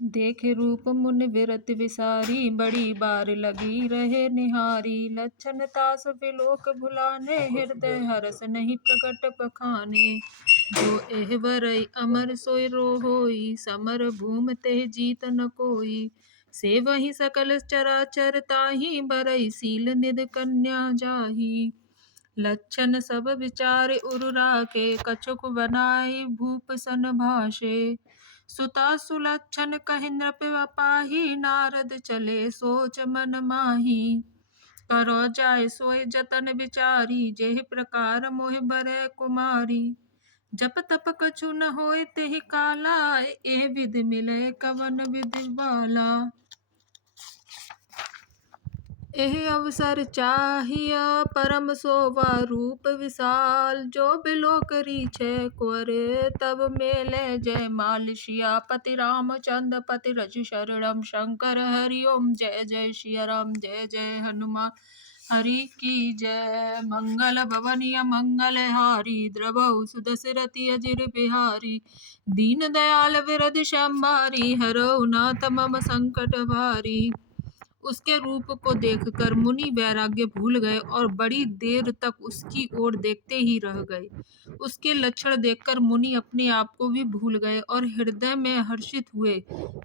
देखे रूप मुनि विरत विसारी, बड़ी बार लगी रहे निहारी। लक्षण तास विलोक भुलाने, हृदय हरस नहीं प्रकट बखाने। जो एह बरई अमर सोय रो होई, समर भूम तेह जीत न कोई। से वही सकल चराचर ताहि, बरई सील निध कन्या जाहि। लक्षण सब विचार उर राखे, कछुक बनाई भूप सन भाषे। सुता सुलक्षण कहि नृप पाहि, नारद चले सोच मन माहि। करो जाय सोय जतन विचारी, जेहि प्रकार मोहि बरै कुमारी। जप तप कछु न होय तेहि काला, ए विधि मिले कवन विधि बाला। एह अवसर चाहिया परम शोभा रूप विशाल। जो बिलो करी छे कुंवर, तब मेले जय माल। सियापति रामचंद्र पति रघु शरणम, शंकर हरि ओम जय जय सिया राम, जय जय हनुमान हरि की जय। मंगल भवनीय मंगल हारी, द्रवहु सुदशरथि अजिर बिहारी। दीन दयाल विरधि संभारी, हरहु नाथ मम संकट भारी। उसके रूप को देखकर मुनि वैराग्य भूल गए और बड़ी देर तक उसकी ओर देखते ही रह गए। उसके लक्षण देखकर मुनि अपने आप को भी भूल गए और हृदय में हर्षित हुए,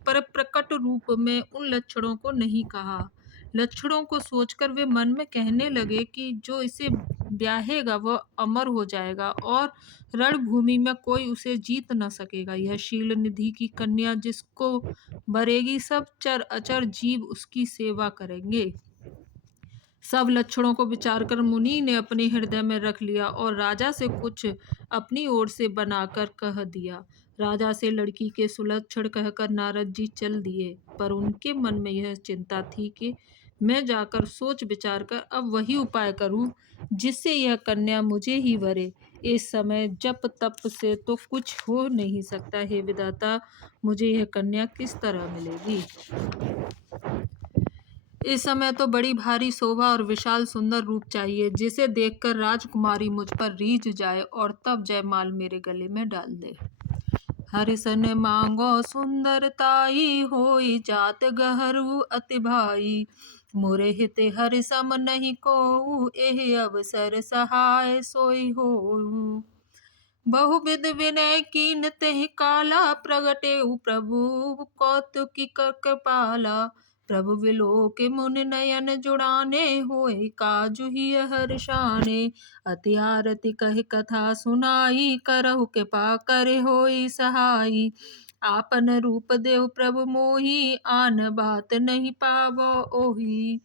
पर प्रकट रूप में उन लक्षणों को नहीं कहा। लक्षणों को सोचकर वे मन में कहने लगे कि जो इसे ब्याहेगा वह अमर हो जाएगा और रणभूमि में कोई उसे जीत न सकेगा। यह शील निधि की कन्या जिसको बरेगी, सब चर अचर जीव उसकी सेवा करेंगे। सब लक्षणों को विचार कर मुनि ने अपने हृदय में रख लिया और राजा से कुछ अपनी ओर से बनाकर कह दिया। राजा से लड़की के सुलक्षण कहकर नारद जी चल दिए, पर उनके मन में यह चिंता थी कि मैं जाकर सोच विचार कर अब वही उपाय करूं जिससे यह कन्या मुझे ही वरे। इस समय जप तप से तो कुछ हो नहीं सकता। हे विधाता, मुझे यह कन्या किस तरह मिलेगी। इस समय तो बड़ी भारी शोभा और विशाल सुंदर रूप चाहिए, जिसे देखकर राजकुमारी मुझ पर रीझ जाए और तब जयमाल मेरे गले में डाल दे। हरिसन मांगो सुंदरताई, होई जात गहरू अति भाई। मोरे हित हरि सम नहीं कोऊ, एह अवसर सहाय सोई होऊ। बहुविध विनय कीन तेहि काला, प्रगटे प्रभु कौतुकी कृपाला। प्रभु विलोक मुनि नयन जुड़ाने, होए काजु ही हर्षाने। अति आरती कहि कथा सुनाई, करहु कृपा करे होई सहाई। आपन रूप देव प्रभु मोहि, आन बात नहीं पावो ओहि।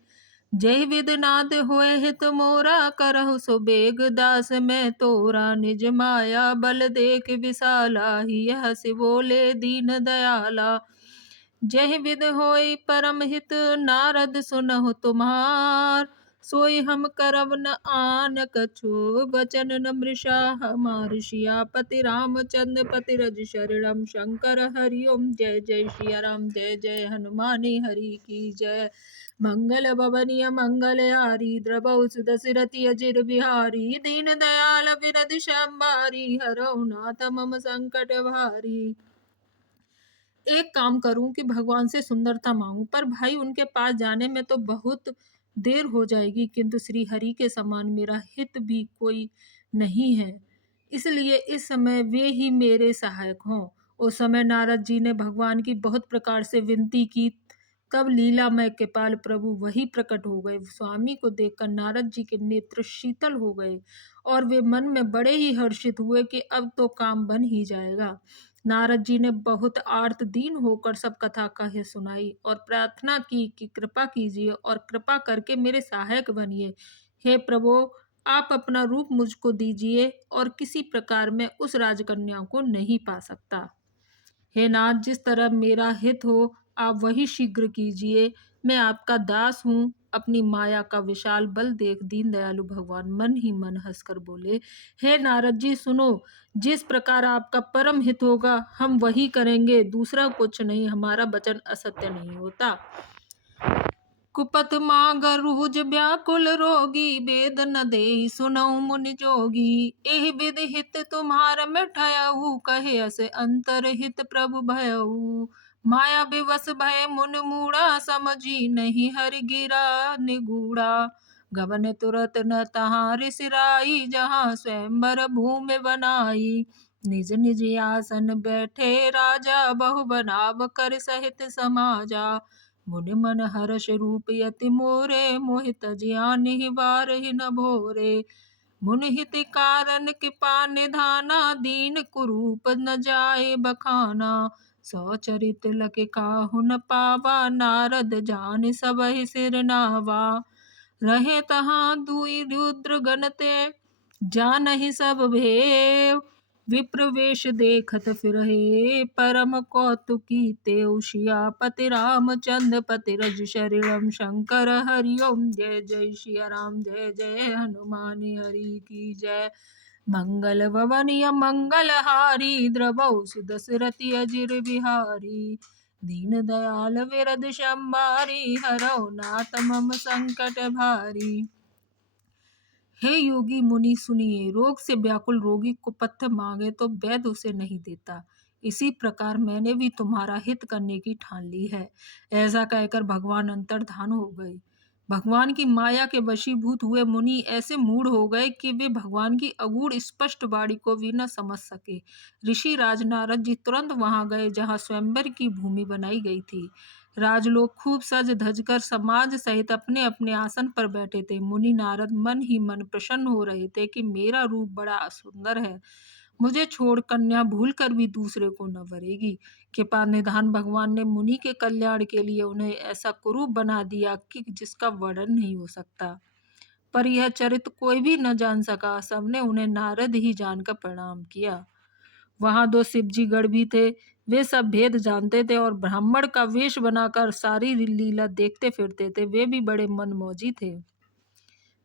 जय विदनाद होए हित मोरा, करहु सो बेग दास में तोरा। निज माया बल देख विशाला, ही हसि बोले दीन दयाला। जय विद होई परम हित, नारद सुनहु तुम्हार। सोई हम करब न आन कछु, बचन न मृषा हमार। सियापति रामचंद्र पति रघु शरणम, शंकर हरि ओम जय जय सिया राम, जय जय हनुमान हरि की जय। मंगल भवनीय मंगल हारी, द्रवहु सुदशरथि अजिर बिहारी। दीन दयाल विरधि संभारी, हरहु नाथ मम संकट भारी। एक काम करूं कि भगवान से सुंदरता मांगूं, पर भाई उनके पास जाने में तो बहुत देर हो जाएगी, किंतु श्री हरि के समान मेरा हित भी कोई नहीं है, इसलिए इस समय वे ही मेरे सहायक हों। उस समय नारद जी ने भगवान की बहुत प्रकार से विनती की, तब लीलामय कृपाल प्रभु वही प्रकट हो गए। स्वामी को देखकर नारद जी के नेत्र शीतल हो गए और वे मन में बड़े ही हर्षित हुए कि अब तो काम बन ही जाएगा। नारद जी ने बहुत आर्त दीन होकर सब कथा कहे सुनाई और प्रार्थना की कि कृपा कीजिए और कृपा करके मेरे सहायक बनिए। हे प्रभु, आप अपना रूप मुझको दीजिए और किसी प्रकार मैं उस राजकन्या को नहीं पा सकता। हे नाथ, जिस तरह मेरा हित हो आप वही शीघ्र कीजिए। मैं आपका दास हूँ। अपनी माया का विशाल बल देख दीन दयालु भगवान मन ही मन हंसकर बोले, हे नारद जी सुनो, जिस प्रकार आपका परम हित होगा हम वही करेंगे, दूसरा कुछ नहीं। हमारा वचन असत्य नहीं होता। कुपथ मागर रुज व्याकुल रोगी, वेद न देहि सुनऊ मुनि जोगी। एहि विधि हित तुम्हार मिठायऊ, कहे अस अंतर हित प्रभु भयऊ। माया विवश भय मुन मूढ़ा, समझी नहीं हरि गिरा निगूढ़ा। गबन तुरत न तहाँ ऋषिराई, जहाँ स्वयंवर भूमि बनाई। निज निज आसन बैठे राजा, बहु बनाव कर सहित समाजा। मुनि मन हर्ष रूप यति मोरे, मोहित जियानि बारहि न भोरे। मुनि हित कारण कृपा निधाना, दीन कुरूप न जाए बखाना। सौ चरित लके काहु न पावा, नारद जान सबहि सिर नावा। रहे तहाँ दुई रुद्र गण ते, जानहि सब भेव। विप्र वेश देखत फिरहे, परम कौतुकी तेउ। सियापति रामचंद्र पति रज शरणम, शंकर हरि ओम। जय जय सिया राम, जय जय हनुमान हरि की जय। मंगल भवन मंगल हारी, द्रवौ सुदशरथि अजिर बिहारी। दीन दयाल विरद संबारी, हरौ नाथ मम संकट भारी। हे योगी मुनि सुनिए, रोग से व्याकुल रोगी को पथ्य मांगे तो वैद्य उसे नहीं देता। इसी प्रकार मैंने भी तुम्हारा हित करने की ठान ली है। ऐसा कहकर भगवान अंतर्धान हो गए। भगवान की माया के वशीभूत हुए मुनि ऐसे मूढ़ हो गए कि वे भगवान की अगूढ़ स्पष्ट वाणी को भी न समझ सके। ऋषि राज नारद जी तुरंत वहां गए जहां स्वयंवर की भूमि बनाई गई थी। राजलोग खूब सज धज कर समाज सहित अपने अपने आसन पर बैठे थे। मुनि नारद मन ही मन प्रसन्न हो रहे थे कि मेरा रूप बड़ा सुंदर है, मुझे छोड़ कन्या भूल कर भी दूसरे को न वरेगी। कृपा निधान भगवान ने मुनि के कल्याण के लिए उन्हें ऐसा कुरूप बना दिया कि जिसका वर्णन नहीं हो सकता। पर यह चरित्र कोई भी न जान सका, सबने उन्हें नारद ही जानकर प्रणाम किया। वहां दो शिवजी गढ़ भी थे। वे सब भेद जानते थे और ब्राह्मण का वेश बनाकर सारी लीला देखते फिरते थे। वे भी बड़े मनमौजी थे।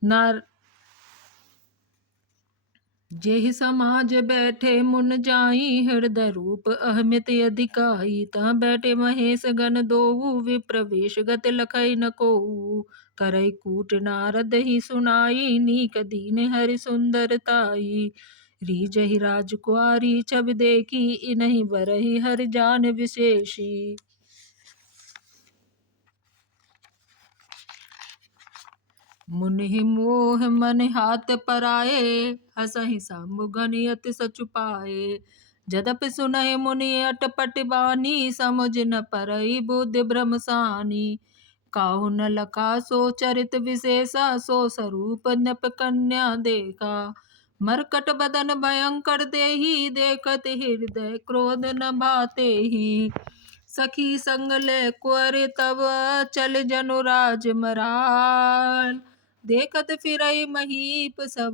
नार जेहि समाज बैठे मुन जाई, हृदय रूप अहमित अधिकाई। तह बैठे महेश गण दोऊ, विप्र वेश गत लखई न कोऊ। करई कूट नारद ही सुनाई, नीक दीन हरि सुंदरताई। रीजहि राजकुआरी छब देखी, इन्हीं बरहि हरि जान विशेषी। मुनि मोह मन हाथ पराए, हसहि शंभु घन अति सचु पाए। जदपि सुनहि मुनि अटपट बानी, समुझ न परई बुद्धि भ्रम सानी। काहु न लखा सो चरित विशेषा, सो स्वरूप नृप कन्या देखा। मरकट बदन भयंकर देहि, देखत हृदय क्रोध न भाते ही। सखी संग ले कुंवर तब, चल जनु राज मराल। देखत फिरई महीप सब,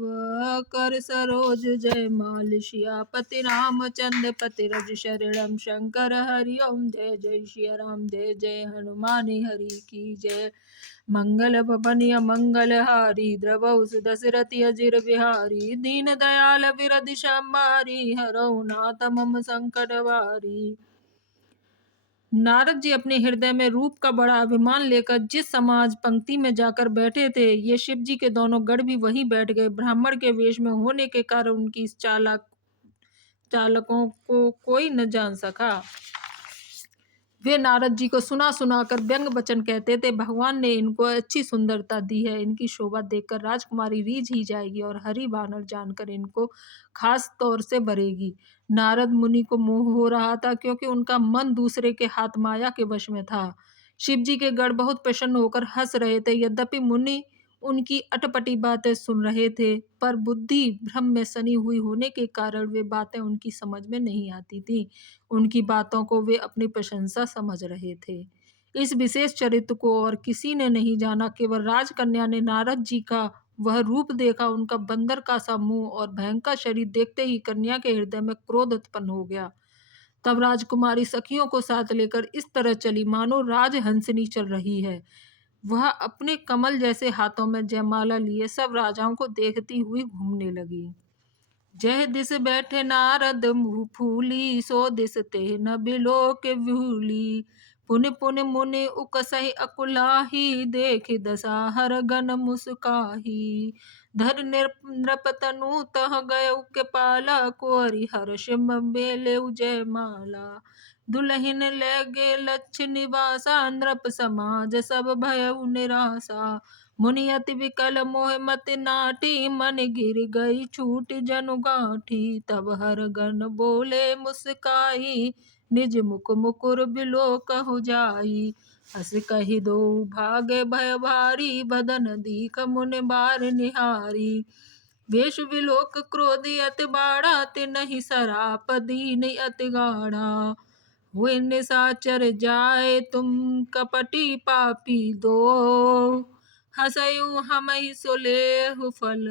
कर सरोज जय माल। सियापति रामचंद्र पति रज शरणम, शंकर हरि ओम। जय जय सिया राम, जय जय हनुमान हरि की जय। मंगल भवन मंगल हारी, द्रवौ सुदशरथि अजिर बिहारी। दीन दयाल विरद संबारी, हरौ नाथ मम संकट भारी। नारद जी अपने हृदय में रूप का बड़ा अभिमान लेकर जिस समाज पंक्ति में जाकर बैठे थे, ये शिव जी के दोनों गढ़ भी वहीं बैठ गए। ब्राह्मण के वेश में होने के कारण उनकी इस चालकों को कोई न जान सका। वे नारद जी को सुना सुना कर व्यंग वचन कहते थे। भगवान ने इनको अच्छी सुंदरता दी है, इनकी शोभा देखकर राजकुमारी रीझ ही जाएगी और हरि वानर जानकर इनको खास तौर से भरेगी। नारद मुनि को मोह हो रहा था, क्योंकि उनका मन दूसरे के हाथ माया के वश में था। शिव जी के गढ़ बहुत प्रसन्न होकर हंस रहे थे। यद्यपि मुनि उनकी अटपटी बातें सुन रहे थे, पर बुद्धि भ्रम में सनी हुई होने के कारण वे बातें उनकी समझ में नहीं आती थी। उनकी बातों को वे अपनी प्रशंसा समझ रहे थे। इस विशेष चरित्र को और किसी ने नहीं जाना। केवल राजकन्या ने नारद जी का वह रूप देखा। उनका बंदर का सा मुंह और भयंकर शरीर देखते ही कन्या के हृदय में क्रोध उत्पन्न हो गया। तब राजकुमारी सखियों को साथ लेकर इस तरह चली मानो राजहंसिनी चल रही है। वह अपने कमल जैसे हाथों में जयमाला लिए सब राजाओं को देखती हुई घूमने लगी। जह दिस बैठे नारद मुँह फूली, सो दिस ते न बिलो के भूली। पुन पुन मुनि उकसहि अकुलाही, देख दशा हर गन मुस्काही। धर नृप तनु तह गय के पाला, कोरि हर्ष बेले जय माला। दुल्हन लगे लक्ष्य निवासा, नृप समाज सब भयउ निराशा। मुनि अति विकल मोह मति नाटी, मन गिर गई छूट जनु गांठी। तब हर गण बोले मुस्काई, निज मुख मुकुर बिलो कहु जाई। हस कहि दो भागे भय भारी, बदन दीख मुनि बार निहारी। वेश विलोक क्रोधी अति बाड़ा, तिनहि सराप दीन अति गाढ़ा। हुए निशाचर जाए तुम कपटी पापी दो, हसयु हमहि सोलेहु फल,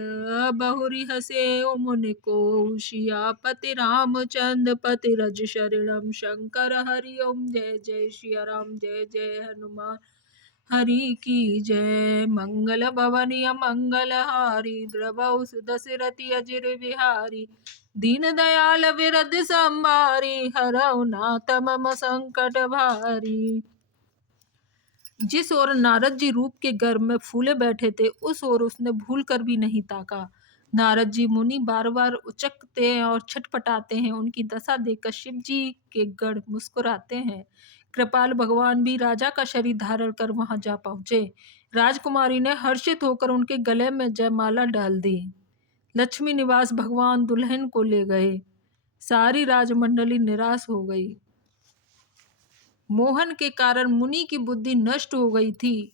बहुरी हसेउ मुनि को। सियापति रामचंद्र पति रज शरणम, शंकर हरि ओम जय जय सिया राम, जय जय हनुमान हरि की जय। मंगल भवन मंगल हारी, द्रवहु दशरथि अजिर बिहारी। दीन दयाल विरद संबारी, हरऊ नाथ मम संकट भारी। जिस ओर नारद जी रूप के गर्भ में फूले बैठे थे, उस ओर उसने भूल कर भी नहीं ताका। नारद जी मुनि बार बार उचकते हैं और छटपटाते हैं। उनकी दशा देखकर शिव जी के गण मुस्कुराते हैं। कृपाल भगवान भी राजा का शरीर धारण कर वहां जा पहुंचे। राजकुमारी ने हर्षित होकर उनके गले में जयमाला डाल दी। लक्ष्मी निवास भगवान दुल्हन को ले गए। सारी राजमंडली निराश हो गई। मोहन के कारण मुनि की बुद्धि नष्ट हो गई थी।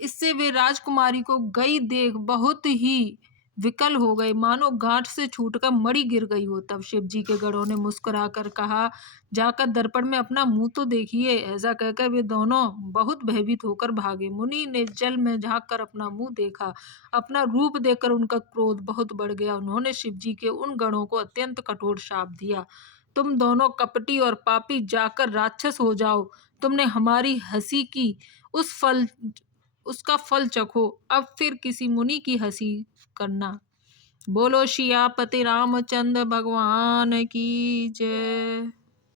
इससे वे राजकुमारी को गई देख बहुत ही विकल हो गए, मानो गांठ से छूटकर मणि गिर गई हो। तब शिव जी के गणों ने मुस्कुराकर कहा, जाकर दर्पण में अपना मुंह तो देखिए। ऐसा कहकर वे दोनों बहुत भयभीत होकर भागे। मुनि ने जल में झांक कर अपना मुंह देखा। अपना रूप देखकर उनका क्रोध बहुत बढ़ गया। उन्होंने शिव जी के उन गणों को अत्यंत कठोर शाप दिया, तुम दोनों कपटी और पापी, जाकर राक्षस हो जाओ। तुमने हमारी हंसी की, उसका फल चखो। अब फिर किसी मुनि की हंसी करना। बोलो सियापति रामचंद्र भगवान की जय।